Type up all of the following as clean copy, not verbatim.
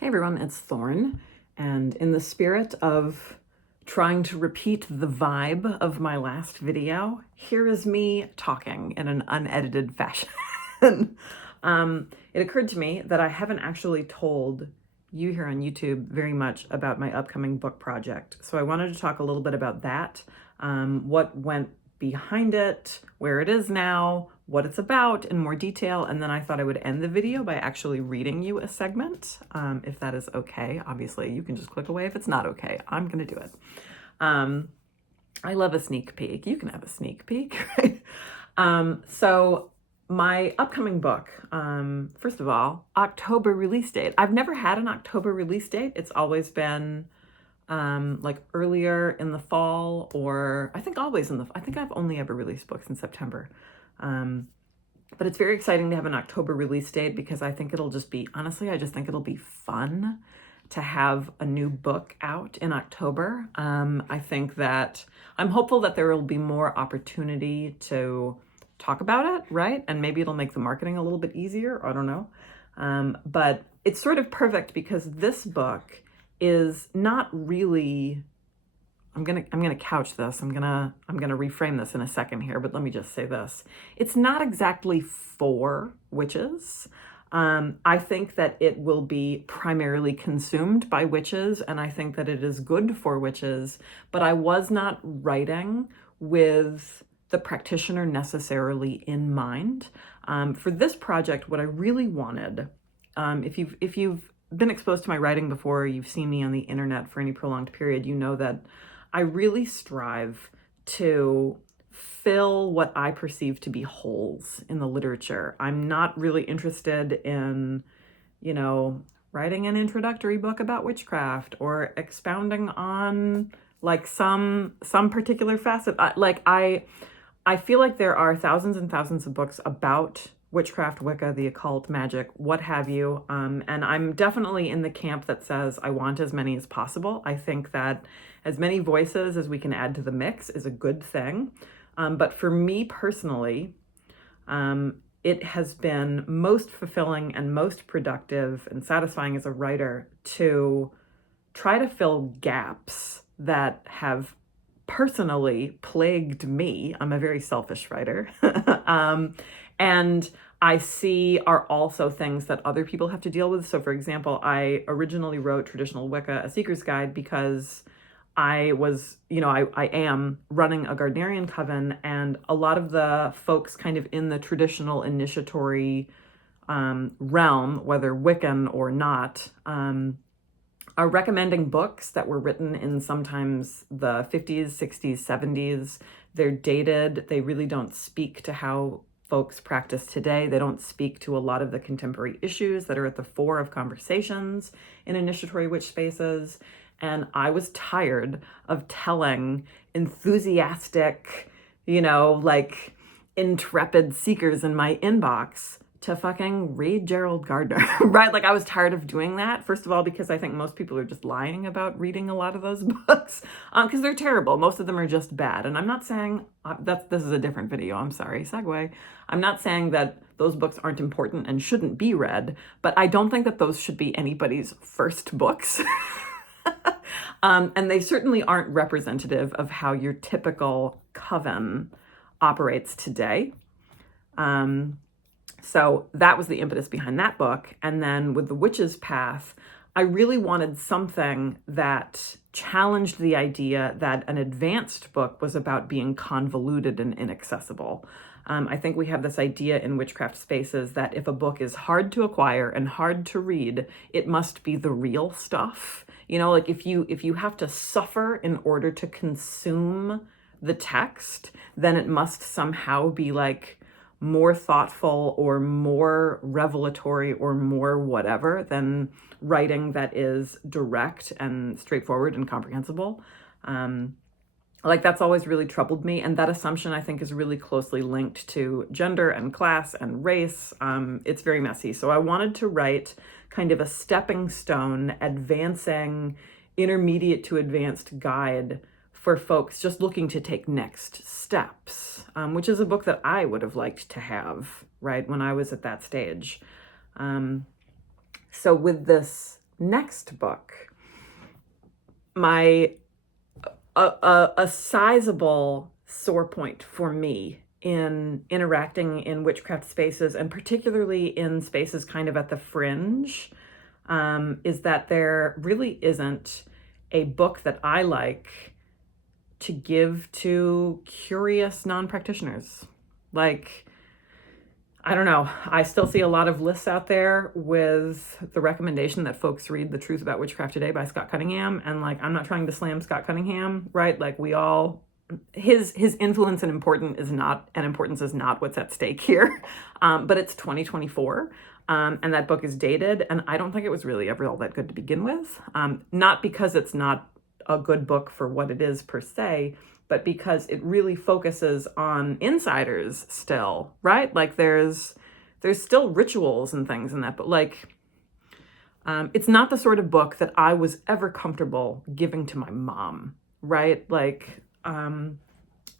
Hey everyone, it's Thorn, and in the spirit of trying to repeat the vibe of my last video, here is me talking in an unedited fashion. It occurred to me that I haven't actually told you here on YouTube very much about my upcoming book project, so I wanted to talk a little bit about that, what went behind it, where it is now, what it's about in more detail, and then I thought I would end the video by actually reading you a segment, if that is okay. Obviously, you can just click away if it's not okay. I'm gonna do it. I love a sneak peek. You can have a sneak peek, right? So my upcoming book, first of all, October release date. I've never had an October release date. It's always been like earlier in the fall, or I think always I think I've only ever released books in September. But it's very exciting to have an October release date because I think it'll just be, honestly, I just think it'll be fun to have a new book out in October. I think that I'm hopeful that there will be more opportunity to talk about it, right? And maybe it'll make the marketing a little bit easier. I don't know. But it's sort of perfect because this book is not really, I'm gonna couch this. I'm gonna reframe this in a second here, but let me just say this. It's not exactly for witches. I think that it will be primarily consumed by witches, and I think that it is good for witches, but I was not writing with the practitioner necessarily in mind. For this project, what I really wanted, if you've been exposed to my writing before, you've seen me on the internet for any prolonged period, you know that I really strive to fill what I perceive to be holes in the literature. I'm not really interested in, writing an introductory book about witchcraft or expounding on like some particular facet. I feel like there are thousands and thousands of books about witchcraft, Wicca, the occult, magic, what have you. And I'm definitely in the camp that says I want as many as possible. I think that as many voices as we can add to the mix is a good thing. But for me personally, it has been most fulfilling and most productive and satisfying as a writer to try to fill gaps that have personally plagued me. I'm a very selfish writer. And I see are also things that other people have to deal with. So for example, I originally wrote Traditional Wicca, A Seeker's Guide, because I was, I am running a Gardnerian coven, and a lot of the folks kind of in the traditional initiatory realm, whether Wiccan or not, are recommending books that were written in sometimes the 50s, 60s, 70s. They're dated. They really don't speak to how folks practice today. They don't speak to a lot of the contemporary issues that are at the fore of conversations in initiatory witch spaces. And I was tired of telling enthusiastic, intrepid seekers in my inbox to fucking read Gerald Gardner, right? Like I was tired of doing that. First of all, because I think most people are just lying about reading a lot of those books because they're terrible. Most of them are just bad. And I'm not saying this is a different video. I'm sorry, segue. I'm not saying that those books aren't important and shouldn't be read, but I don't think that those should be anybody's first books. And they certainly aren't representative of how your typical coven operates today. So that was the impetus behind that book. And then with The Witch's Path, I really wanted something that challenged the idea that an advanced book was about being convoluted and inaccessible. I think we have this idea in witchcraft spaces that if a book is hard to acquire and hard to read, it must be the real stuff. Like if you have to suffer in order to consume the text, then it must somehow be like more thoughtful or more revelatory or more whatever than writing that is direct and straightforward and comprehensible. That's always really troubled me. And that assumption, I think, is really closely linked to gender and class and race. It's very messy. So I wanted to write kind of a stepping stone, advancing, intermediate to advanced guide for folks just looking to take next steps, which is a book that I would have liked to have, right, when I was at that stage. So with this next book, a sizable sore point for me in interacting in witchcraft spaces, and particularly in spaces kind of at the fringe, is that there really isn't a book that I like to give to curious non-practitioners. Like, I don't know, I still see a lot of lists out there with the recommendation that folks read The Truth About Witchcraft Today by Scott Cunningham. And like, I'm not trying to slam Scott Cunningham, right? Like, we all, his influence and importance is not what's at stake here. But it's 2024. And that book is dated, and I don't think it was really ever all that good to begin with. Not because it's not a good book for what it is per se, but because it really focuses on insiders still, right? Like there's still rituals and things in that, but like, it's not the sort of book that I was ever comfortable giving to my mom, right? Like, I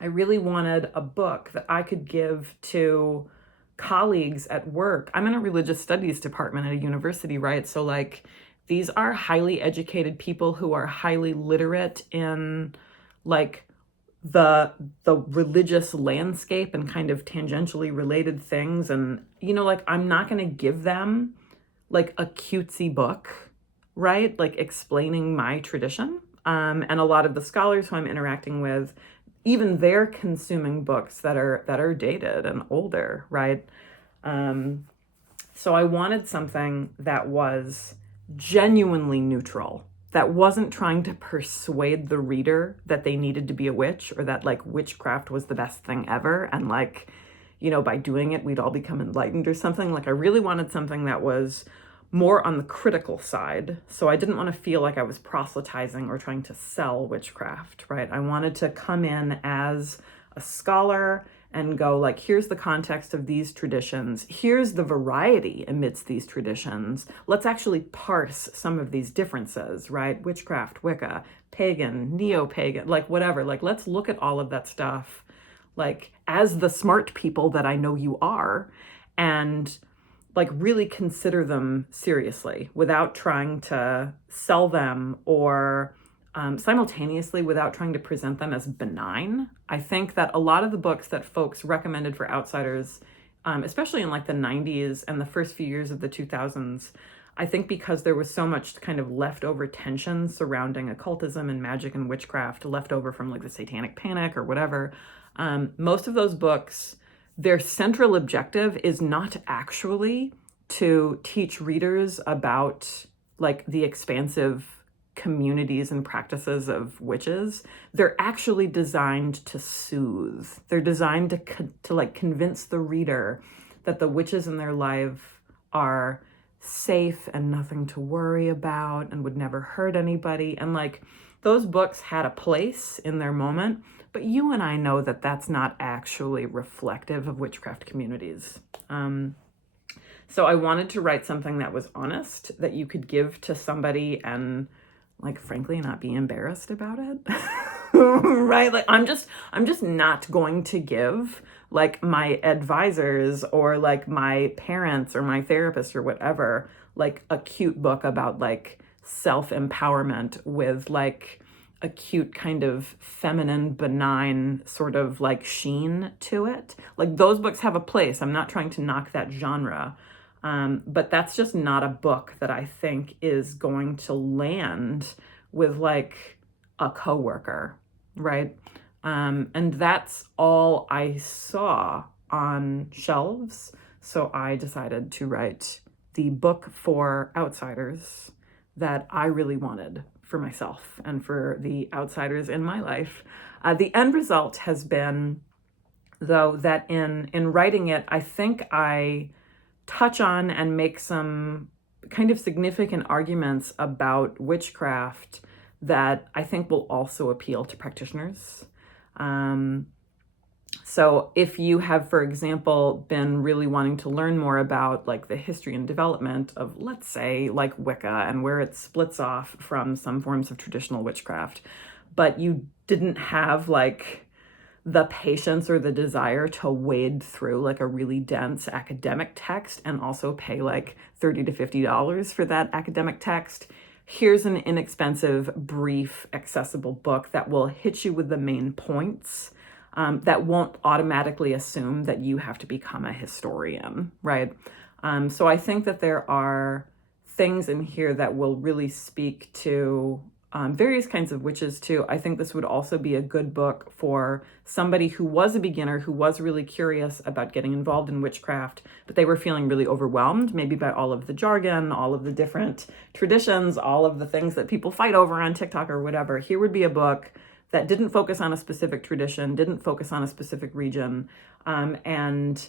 really wanted a book that I could give to colleagues at work. I'm in a religious studies department at a university, right? So like, these are highly educated people who are highly literate in like the religious landscape and kind of tangentially related things. And, you know, like, I'm not going to give them like a cutesy book, right? Like explaining my tradition. And a lot of the scholars who I'm interacting with, even they're consuming books that are dated and older, right? So I wanted something that was genuinely neutral, that wasn't trying to persuade the reader that they needed to be a witch, or that like witchcraft was the best thing ever, and like, you know, by doing it we'd all become enlightened or something. Like, I really wanted something that was more on the critical side. So I didn't want to feel like I was proselytizing or trying to sell witchcraft, right? I wanted to come in as a scholar and go like, here's the context of these traditions. Here's the variety amidst these traditions. Let's actually parse some of these differences, right? Witchcraft, Wicca, pagan, neo-pagan, like whatever. Like, let's look at all of that stuff, like as the smart people that I know you are, and like really consider them seriously without trying to sell them, or simultaneously without trying to present them as benign. I think that a lot of the books that folks recommended for outsiders, especially in like the 90s and the first few years of the 2000s, I think because there was so much kind of leftover tension surrounding occultism and magic and witchcraft, left over from like the Satanic Panic or whatever, most of those books, their central objective is not actually to teach readers about like the expansive communities and practices of witches. They're actually designed to soothe. They're designed to like convince the reader that the witches in their life are safe and nothing to worry about and would never hurt anybody. And like, those books had a place in their moment, but you and I know that that's not actually reflective of witchcraft communities. So I wanted to write something that was honest, that you could give to somebody and like, frankly, not be embarrassed about it. Right? Like, I'm just not going to give like my advisors or like my parents or my therapist or whatever, like a cute book about like self-empowerment with like a cute kind of feminine, benign sort of like sheen to it. Like, those books have a place. I'm not trying to knock that genre. But that's just not a book that I think is going to land with like a coworker, right? And that's all I saw on shelves. So I decided to write the book for outsiders that I really wanted for myself and for the outsiders in my life. The end result has been, though, that in writing it, I think I touch on and make some kind of significant arguments about witchcraft that I think will also appeal to practitioners. So if you have, for example, been really wanting to learn more about like the history and development of, let's say, like Wicca and where it splits off from some forms of traditional witchcraft, but you didn't have like the patience or the desire to wade through like a really dense academic text and also pay like $30 to $50 for that academic text. Here's an inexpensive, brief, accessible book that will hit you with the main points, that won't automatically assume that you have to become a historian, right? So I think that there are things in here that will really speak to various kinds of witches too. I think this would also be a good book for somebody who was a beginner, who was really curious about getting involved in witchcraft, but they were feeling really overwhelmed, maybe by all of the jargon, all of the different traditions, all of the things that people fight over on TikTok or whatever. Here would be a book that didn't focus on a specific tradition, didn't focus on a specific region, and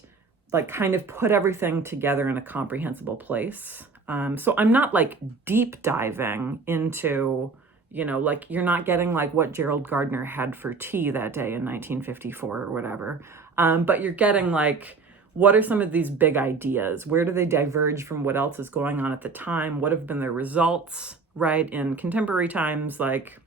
like kind of put everything together in a comprehensible place. So I'm not like deep diving into, like you're not getting like what Gerald Gardner had for tea that day in 1954 or whatever. But you're getting like, what are some of these big ideas? Where do they diverge from what else is going on at the time? What have been their results, right? In contemporary times, like,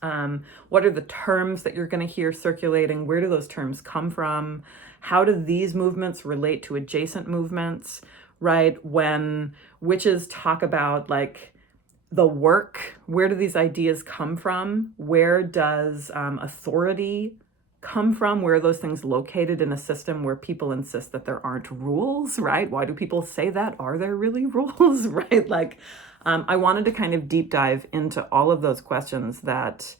what are the terms that you're going to hear circulating? Where do those terms come from? How do these movements relate to adjacent movements, right? When witches talk about like the work, where do these ideas come from? Where does authority come from? Where are those things located in a system where people insist that there aren't rules, right? Why do people say that? Are there really rules, right? Like, I wanted to kind of deep dive into all of those questions that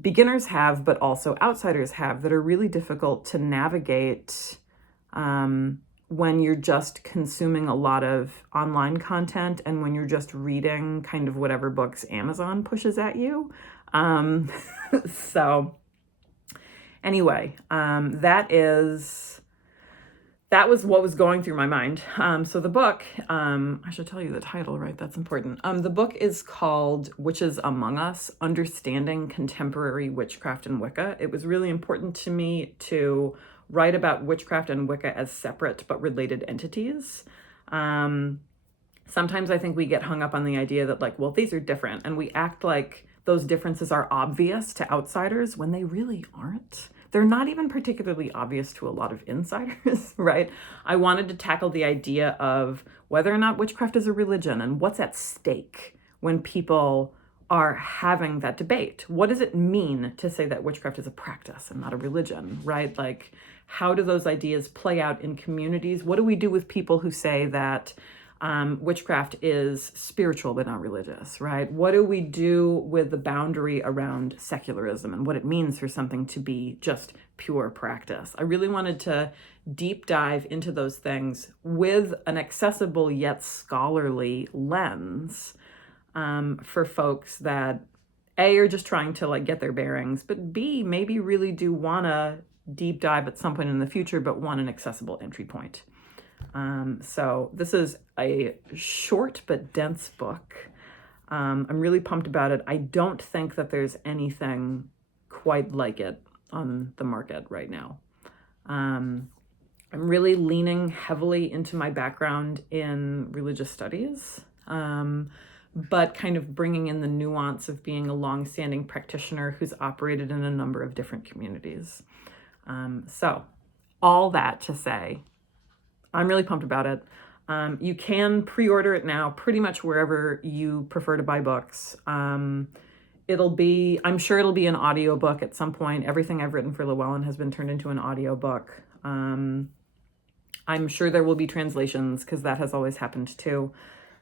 beginners have, but also outsiders have, that are really difficult to navigate when you're just consuming a lot of online content and when you're just reading kind of whatever books Amazon pushes at you. So anyway, that was what was going through my mind. So the book, I should tell you the title, right? That's important. The book is called Witches Among Us, Understanding Contemporary Witchcraft and Wicca. It was really important to me to write about witchcraft and Wicca as separate but related entities. Sometimes I think we get hung up on the idea that like, well, these are different, and we act like those differences are obvious to outsiders when they really aren't. They're not even particularly obvious to a lot of insiders, right? I wanted to tackle the idea of whether or not witchcraft is a religion and what's at stake when people are having that debate. What does it mean to say that witchcraft is a practice and not a religion, right? Like, how do those ideas play out in communities? What do we do with people who say that witchcraft is spiritual but not religious, right? What do we do with the boundary around secularism and what it means for something to be just pure practice? I really wanted to deep dive into those things with an accessible yet scholarly lens for folks that A, are just trying to like get their bearings, but B, maybe really do want to deep dive at some point in the future, but want an accessible entry point. So this is a short but dense book. I'm really pumped about it. I don't think that there's anything quite like it on the market right now. I'm really leaning heavily into my background in religious studies, but kind of bringing in the nuance of being a longstanding practitioner who's operated in a number of different communities. So all that to say, I'm really pumped about it. You can pre-order it now pretty much wherever you prefer to buy books. I'm sure it'll be an audiobook at some point. Everything I've written for Llewellyn has been turned into an audiobook. I'm sure there will be translations because that has always happened too.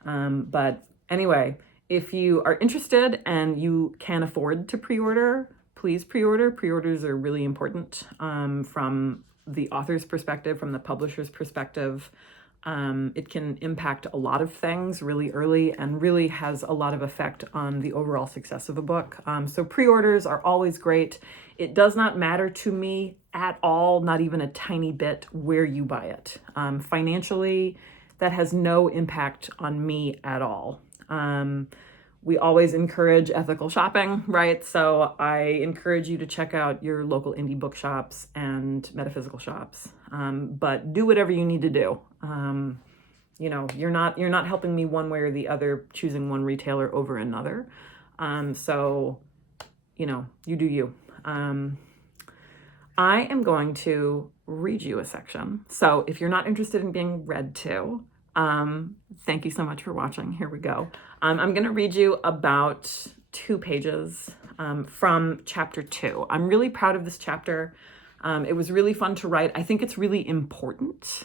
But anyway, if you are interested and you can afford to pre-order, please pre-order. Pre-orders are really important from the author's perspective, from the publisher's perspective. It can impact a lot of things really early and really has a lot of effect on the overall success of a book. So pre-orders are always great. It does not matter to me at all, not even a tiny bit, where you buy it. Financially, that has no impact on me at all. We always encourage ethical shopping, right? So I encourage you to check out your local indie bookshops and metaphysical shops, but do whatever you need to do. You're not helping me one way or the other, choosing one retailer over another. So, you do you. I am going to read you a section. So if you're not interested in being read to, thank you so much for watching. Here we go. I'm going to read you about 2 pages from chapter 2. I'm really proud of this chapter. It was really fun to write. I think it's really important,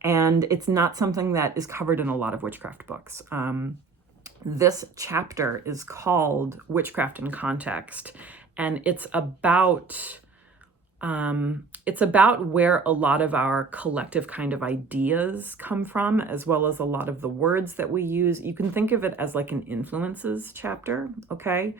and it's not something that is covered in a lot of witchcraft books. This chapter is called Witchcraft in Context, and it's about where a lot of our collective kind of ideas come from, as well as a lot of the words that we use. You can think of it as like an influences chapter, okay?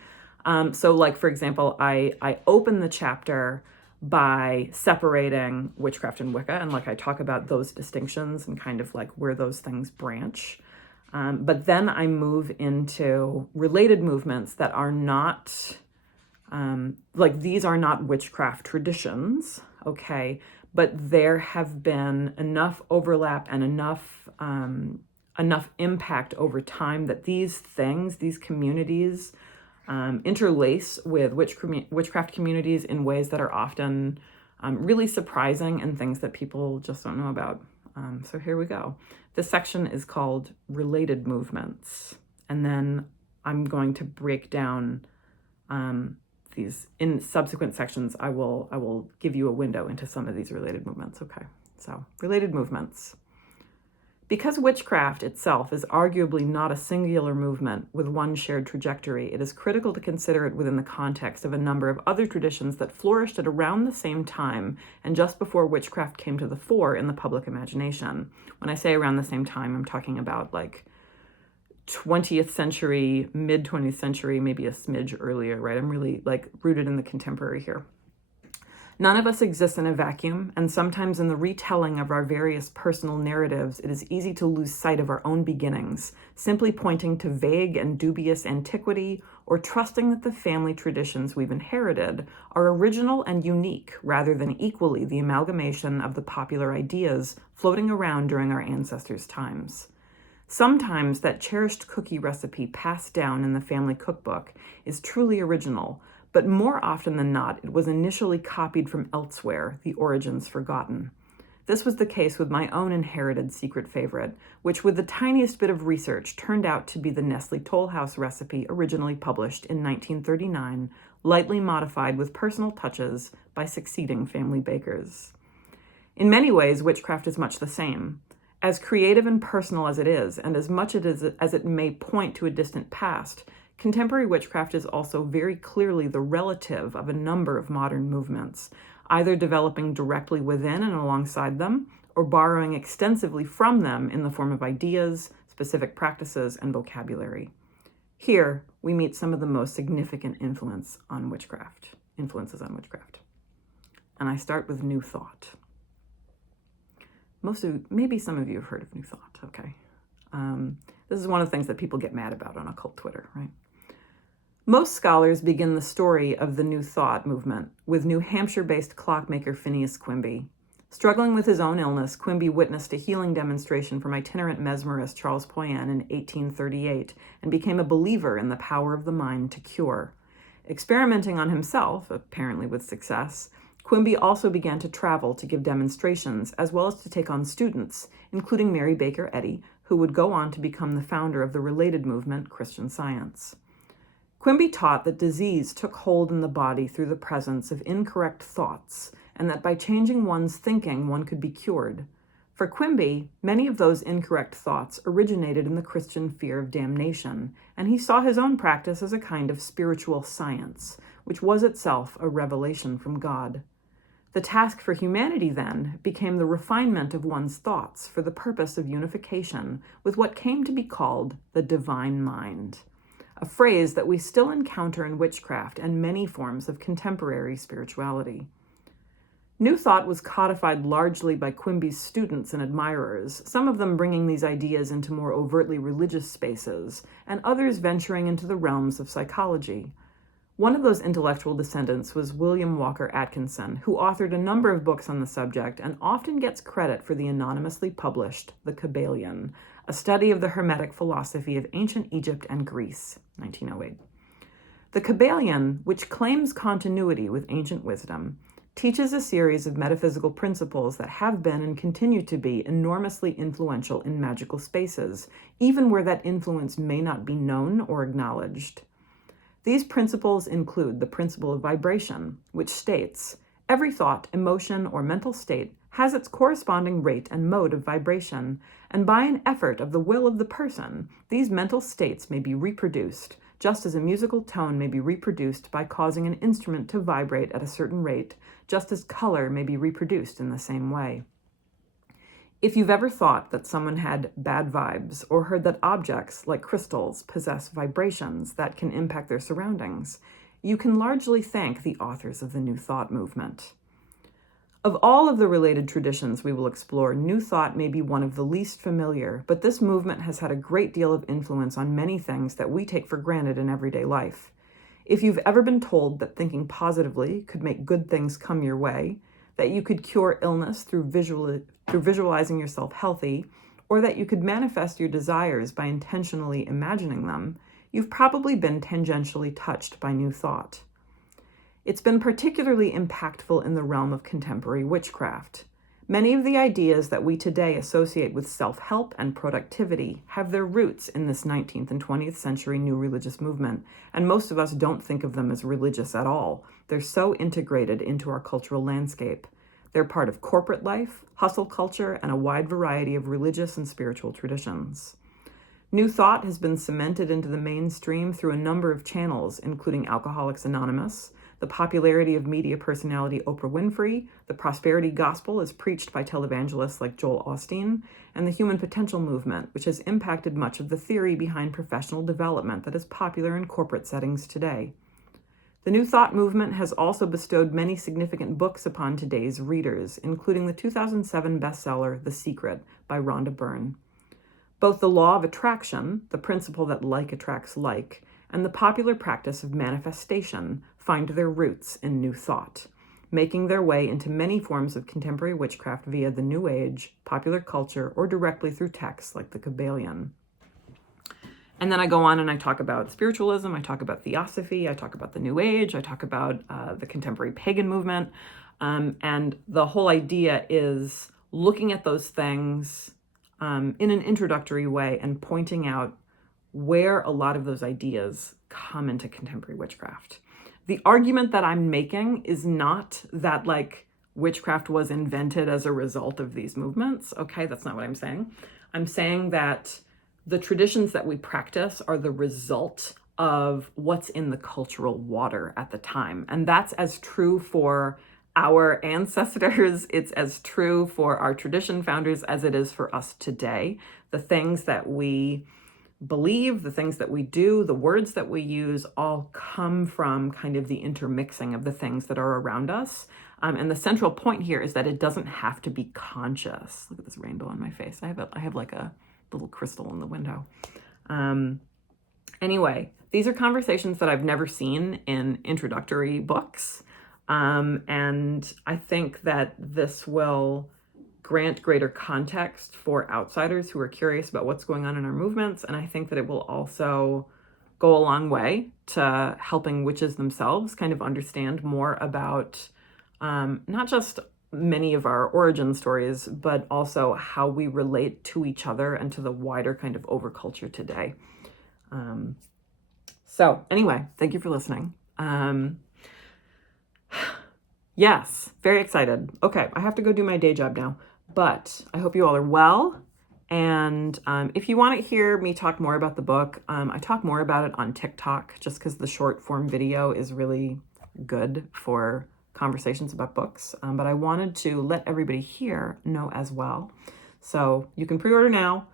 So like, for example, I open the chapter by separating witchcraft and Wicca, and like I talk about those distinctions and kind of like where those things branch. But then I move into related movements that are not, like these are not witchcraft traditions, okay? But there have been enough overlap and enough impact over time that these things, these communities, interlace with witchcraft communities in ways that are often really surprising and things that people just don't know about. So here we go. This section is called Related Movements, and then I'm going to break down these in subsequent sections. I will give you a window into some of these related movements. Okay, so related movements. Because witchcraft itself is arguably not a singular movement with one shared trajectory, it is critical to consider it within the context of a number of other traditions that flourished at around the same time and just before witchcraft came to the fore in the public imagination. When I say around the same time, I'm talking about like 20th century, mid-20th century, maybe a smidge earlier, right? I'm really like rooted in the contemporary here. None of us exists in a vacuum, and sometimes in the retelling of our various personal narratives, it is easy to lose sight of our own beginnings, simply pointing to vague and dubious antiquity or trusting that the family traditions we've inherited are original and unique rather than equally the amalgamation of the popular ideas floating around during our ancestors' times. Sometimes that cherished cookie recipe passed down in the family cookbook is truly original, but more often than not, it was initially copied from elsewhere, the origins forgotten. This was the case with my own inherited secret favorite, which with the tiniest bit of research turned out to be the Nestle Toll House recipe originally published in 1939, lightly modified with personal touches by succeeding family bakers. In many ways, witchcraft is much the same. As creative and personal as it is, and as much as it may point to a distant past, contemporary witchcraft is also very clearly the relative of a number of modern movements, either developing directly within and alongside them, or borrowing extensively from them in the form of ideas, specific practices, and vocabulary. Here, we meet some of the most significant influences on witchcraft. And I start with New Thought. Maybe some of you have heard of New Thought, okay? This is one of the things that people get mad about on occult Twitter, right? Most scholars begin the story of the New Thought movement with New Hampshire-based clockmaker Phineas Quimby. Struggling with his own illness, Quimby witnessed a healing demonstration from itinerant mesmerist Charles Poyen in 1838 and became a believer in the power of the mind to cure. Experimenting on himself, apparently with success, Quimby also began to travel to give demonstrations, as well as to take on students, including Mary Baker Eddy, who would go on to become the founder of the related movement, Christian Science. Quimby taught that disease took hold in the body through the presence of incorrect thoughts, and that by changing one's thinking, one could be cured. For Quimby, many of those incorrect thoughts originated in the Christian fear of damnation, and he saw his own practice as a kind of spiritual science, which was itself a revelation from God. The task for humanity, then, became the refinement of one's thoughts for the purpose of unification with what came to be called the divine mind, a phrase that we still encounter in witchcraft and many forms of contemporary spirituality. New Thought was codified largely by Quimby's students and admirers, some of them bringing these ideas into more overtly religious spaces, and others venturing into the realms of psychology. One of those intellectual descendants was William Walker Atkinson, who authored a number of books on the subject and often gets credit for the anonymously published The Kabbalion, a study of the Hermetic philosophy of ancient Egypt and Greece, 1908. The Kabbalion, which claims continuity with ancient wisdom, teaches a series of metaphysical principles that have been and continue to be enormously influential in magical spaces, even where that influence may not be known or acknowledged. These principles include the principle of vibration, which states, every thought, emotion, or mental state has its corresponding rate and mode of vibration, and by an effort of the will of the person, these mental states may be reproduced, just as a musical tone may be reproduced by causing an instrument to vibrate at a certain rate, just as color may be reproduced in the same way. If you've ever thought that someone had bad vibes or heard that objects, like crystals, possess vibrations that can impact their surroundings, you can largely thank the authors of the New Thought movement. Of all of the related traditions we will explore, New Thought may be one of the least familiar, but this movement has had a great deal of influence on many things that we take for granted in everyday life. If you've ever been told that thinking positively could make good things come your way, that you could cure illness through visualizing yourself healthy, or that you could manifest your desires by intentionally imagining them, you've probably been tangentially touched by New Thought. It's been particularly impactful in the realm of contemporary witchcraft. Many of the ideas that we today associate with self-help and productivity have their roots in this 19th and 20th century new religious movement, and most of us don't think of them as religious at all. They're so integrated into our cultural landscape. They're part of corporate life, hustle culture, and a wide variety of religious and spiritual traditions. New Thought has been cemented into the mainstream through a number of channels, including Alcoholics Anonymous, the popularity of media personality Oprah Winfrey, the prosperity gospel as preached by televangelists like Joel Osteen, and the human potential movement, which has impacted much of the theory behind professional development that is popular in corporate settings today. The New Thought movement has also bestowed many significant books upon today's readers, including the 2007 bestseller The Secret by Rhonda Byrne. Both the law of attraction, the principle that like attracts like, and the popular practice of manifestation find their roots in New Thought, making their way into many forms of contemporary witchcraft via the New Age, popular culture, or directly through texts like the Kabbalion. And then I go on and I talk about spiritualism, I talk about theosophy, I talk about the New Age, I talk about the contemporary pagan movement. And the whole idea is looking at those things in an introductory way and pointing out where a lot of those ideas come into contemporary witchcraft. The argument that I'm making is not that like witchcraft was invented as a result of these movements. Okay, that's not what I'm saying. I'm saying that the traditions that we practice are the result of what's in the cultural water at the time. And that's as true for our ancestors. It's as true for our tradition founders as it is for us today. The things that we believe, the things that we do, the words that we use all come from kind of the intermixing of the things that are around us. And the central point here is that it doesn't have to be conscious. Look at this rainbow on my face. I have like a little crystal in the window. Anyway, these are conversations that I've never seen in introductory books. And I think that this will grant greater context for outsiders who are curious about what's going on in our movements. And I think that it will also go a long way to helping witches themselves kind of understand more about not just many of our origin stories, but also how we relate to each other and to the wider kind of overculture today. So anyway, thank you for listening. Yes, very excited. Okay, I have to go do my day job now, but I hope you all are well. And if you want to hear me talk more about the book, I talk more about it on TikTok just because the short form video is really good for conversations about books. But I wanted to let everybody here know as well. So you can pre-order now,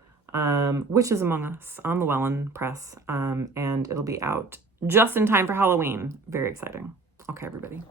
Witches Among Us on Llewellyn Press, and it'll be out just in time for Halloween. Very exciting. Okay, everybody.